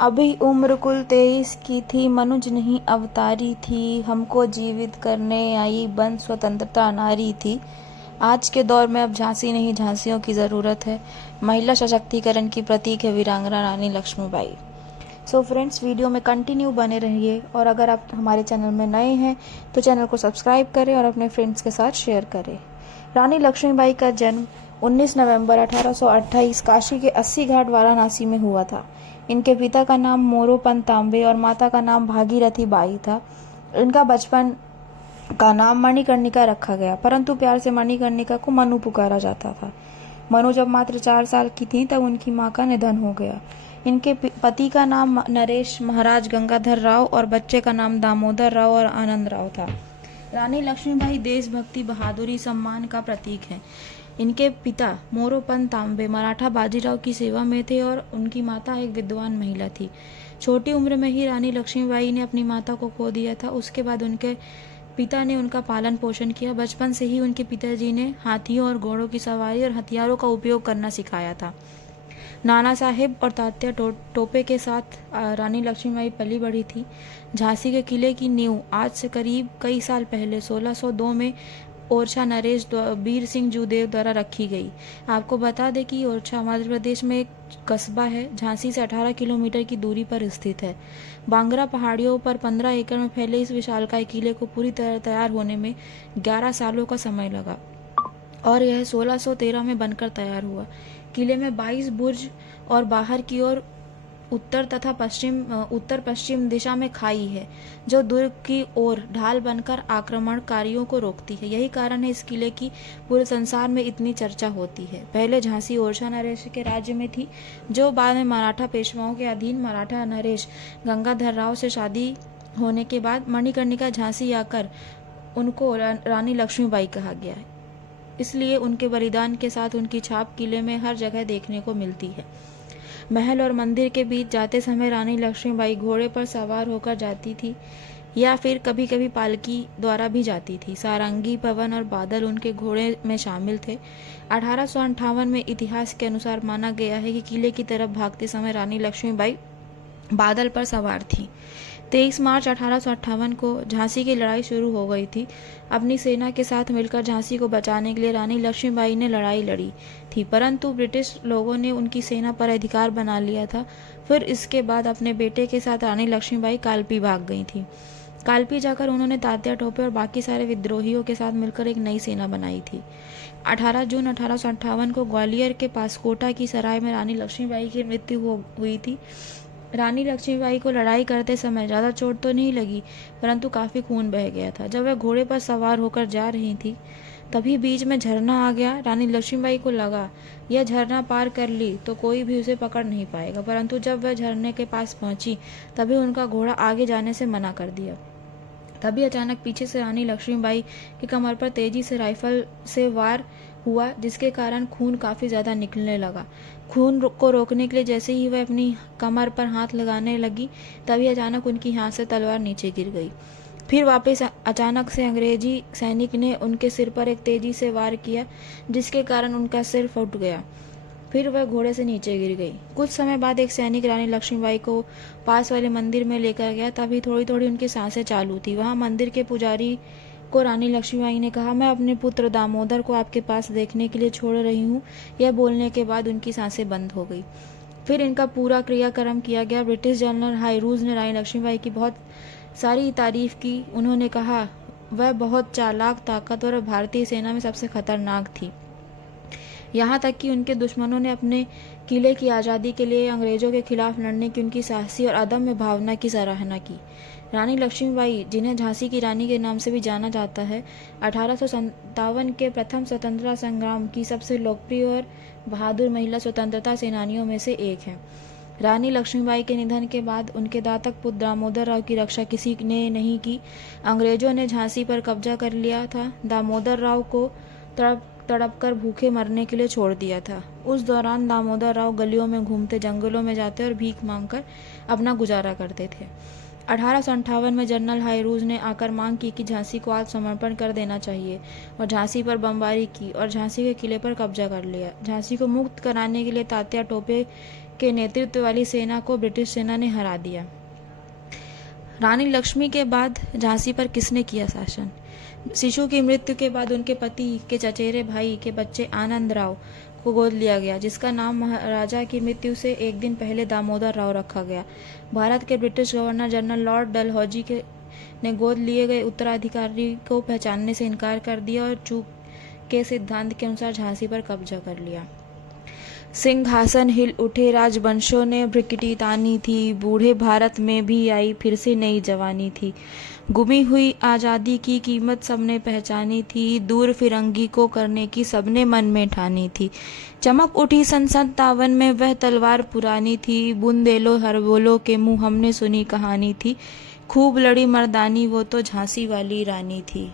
अभी उम्र कुल 23 की थी, मनुज नहीं अवतारी थी, हमको जीवित करने आई बन स्वतंत्रता नारी थी। आज के दौर में अब झांसी नहीं झांसियों की ज़रूरत है। महिला सशक्तिकरण की प्रतीक है वीरांगना रानी लक्ष्मीबाई। सो फ्रेंड्स, वीडियो में कंटिन्यू बने रहिए और अगर आप हमारे चैनल में नए हैं तो चैनल को सब्सक्राइब करें और अपने फ्रेंड्स के साथ शेयर करें। रानी लक्ष्मीबाई का जन्म 19 नवंबर 1828 काशी के 80 घाट वाराणसी में हुआ था। इनके पिता का नाम मोरोपंत तांबे और माता का नाम भागीरथी बाई था। इनका बचपन का नाम मणिकर्णिका रखा गया, परंतु प्यार से मणिकर्णिका को मनु पुकारा जाता था। मनु जब मात्र 4 साल की थी तब उनकी मां का निधन हो गया। इनके पति का नाम नरेश महाराज गंगाधर राव और बच्चे का नाम दामोदर राव और आनंद राव था। रानी लक्ष्मीबाई देशभक्ति, बहादुरी, सम्मान का प्रतीक है। इनके पिता मोरोपंत तांबे मराठा बाजीराव की सेवा में थे और उनकी माता एक विद्वान महिला थी। छोटी उम्र में ही रानी लक्ष्मीबाई ने अपनी माता को खो दिया था। उसके बाद उनके पिता ने उनका पालन पोषण किया। बचपन से ही उनके पिताजी ने हाथियों और घोड़ों की सवारी और हथियारों का उपयोग करना सिखाया था। नाना साहेब और तात्या टोपे के साथ रानी लक्ष्मीबाई पली बढ़ी थी। झांसी के किले की नींव आज से करीब कई साल पहले 1602 में ओरछा नरेश बीर सिंह जूदेव द्वारा रखी गई। आपको बता दें कि ओरछा मध्य प्रदेश में एक कस्बा है, झांसी से 18 किलोमीटर की दूरी पर स्थित है। बांगरा पहाड़ियों पर 15 एकड़ में फैले इस विशालकाय किले को पूरी तरह तैयार होने में 11 सालों का समय लगा और यह 1613 में बनकर तैयार हुआ। किले में 22 बुर्ज और बाहर की ओर उत्तर पश्चिम दिशा में खाई है जो दुर्ग की ओर ढाल बनकर आक्रमणकारियों को रोकती है। यही कारण है इस किले की पूरे संसार में इतनी चर्चा होती है। पहले झांसी ओरछा नरेश के राज्य में थी, जो बाद में मराठा पेशवाओं के अधीन मराठा नरेश गंगाधर राव से शादी होने के बाद मणिकर्णिका झांसी आकर उनको रानी लक्ष्मीबाई कहा गया है। इसलिए उनके बलिदान के साथ उनकी छाप किले में हर जगह देखने को मिलती है। महल और मंदिर के बीच जाते समय रानी लक्ष्मीबाई घोड़े पर सवार होकर जाती थी या फिर कभी कभी पालकी द्वारा भी जाती थी। सारंगी, पवन और बादल उनके घोड़े में शामिल थे। 1858 में इतिहास के अनुसार माना गया है कि किले की तरफ भागते समय रानी लक्ष्मीबाई बादल पर सवार थी। 23 मार्च 1858 को झांसी की लड़ाई शुरू हो गई थी। अपनी सेना के साथ मिलकर झांसी को बचाने के लिए रानी लक्ष्मीबाई ने लड़ाई लड़ी थी, परंतु ब्रिटिश लोगों ने उनकी सेना पर अधिकार बना लिया था। फिर इसके बाद अपने बेटे के साथ रानी लक्ष्मीबाई कालपी भाग गई थी। कालपी जाकर उन्होंने तात्या टोपे और बाकी सारे विद्रोहियों के साथ मिलकर एक नई सेना बनाई थी। 18 जून 1858 को ग्वालियर के पास कोटा की सराय में रानी लक्ष्मीबाई की मृत्यु हुई थी। रानी लक्ष्मीबाई को लड़ाई करते समय ज्यादा चोट तो नहीं लगी, परंतु काफी खून बह गया था। जब वह घोड़े पर सवार होकर जा रही थी तभी बीच में झरना आ गया। रानी लक्ष्मीबाई को लगा यह झरना पार कर ली तो कोई भी उसे पकड़ नहीं पाएगा, परंतु जब वह झरने के पास पहुंची तभी उनका घोड़ा आगे जाने से मना कर दिया। तभी अचानक पीछे से रानी लक्ष्मीबाई की कमर पर तेजी से राइफल से वार हुआ, जिसके कारण खून काफी ज्यादा निकलने लगा। खून को रोकने के लिए जैसे ही वह अपनी कमर पर हाथ लगाने लगी तभी अचानक उनकी हाथ से तलवार नीचे गिर गई। फिर वापस अचानक से अंग्रेजी सैनिक ने उनके सिर पर एक तेजी से वार किया, जिसके कारण उनका सिर फट गया। फिर वह घोड़े से नीचे गिर गई। कुछ समय बाद एक सैनिक रानी लक्ष्मीबाई को पास वाले मंदिर में लेकर गया। तभी थोड़ी थोड़ी उनकी सांसें चालू थी। वहां मंदिर के पुजारी को रानी लक्ष्मीबाई ने कहा, मैं अपने पुत्र दामोदर को आपके पास देखने के लिए छोड़ रही हूँ। यह बोलने के बाद उनकी सांसें बंद हो गई। फिर इनका पूरा क्रियाक्रम किया गया। ब्रिटिश जनरल हाईरूज ने रानी लक्ष्मीबाई की बहुत सारी तारीफ की। उन्होंने कहा वह बहुत चालाक, ताकतवर और भारतीय सेना में सबसे खतरनाक थी। यहाँ तक कि उनके दुश्मनों ने अपने किले की आज़ादी के लिए अंग्रेजों के खिलाफ लड़ने की उनकी साहसी और अदम्य भावना की सराहना की। रानी लक्ष्मीबाई, जिन्हें झांसी की रानी के नाम से भी जाना जाता है, 1857 के प्रथम स्वतंत्रता संग्राम की सबसे लोकप्रिय और बहादुर महिला स्वतंत्रता सेनानियों में से एक हैं। रानी लक्ष्मीबाई के निधन के बाद उनके दातक पुत्र दामोदर राव की रक्षा किसी ने नहीं की। अंग्रेजों ने झांसी पर कब्जा कर लिया था। दामोदर राव को तड़प कर भूखे मरने के लिए छोड़ दिया था। उस दौरान दामोदर राव गलियों में घूमते, जंगलों में जाते और भीख मांगकर अपना गुजारा करते थे। 1858 में जनरल हाइरूज ने आकर मांग की कि झांसी को आत्मसमर्पण कर देना चाहिए और झांसी पर बमबारी की और झांसी के किले पर कब्जा कर लिया। झांसी को मुक्त कराने के लिए तात्या टोपे के नेतृत्व वाली सेना को ब्रिटिश सेना ने हरा दिया। रानी लक्ष्मी के बाद झांसी पर किसने किया शासन? शिशु की मृत्यु के बाद उनके पति के चचेरे भाई के बच्चे आनंद राव को गोद लिया गया, जिसका नाम महाराजा की मृत्यु से एक दिन पहले दामोदर राव रखा गया। भारत के British governor general Lord Dalhousie ने गोद लिए गए उत्तराधिकारी को पहचानने से इनकार कर दिया और चूक के सिद्धांत के अनुसार झांसी पर कब्जा कर लिया। सिंहासन हिल उठे, राजवंशों ने भ्रिकुटी तानी थी, बूढ़े भारत में भी आई फिर से नई जवानी थी। गुमी हुई आज़ादी की कीमत सबने पहचानी थी, दूर फिरंगी को करने की सबने मन में ठानी थी। चमक उठी सन 57 में वह तलवार पुरानी थी, बुंदेलो हर बोलो के मुँह हमने सुनी कहानी थी। खूब लड़ी मर्दानी वो तो झांसी वाली रानी थी।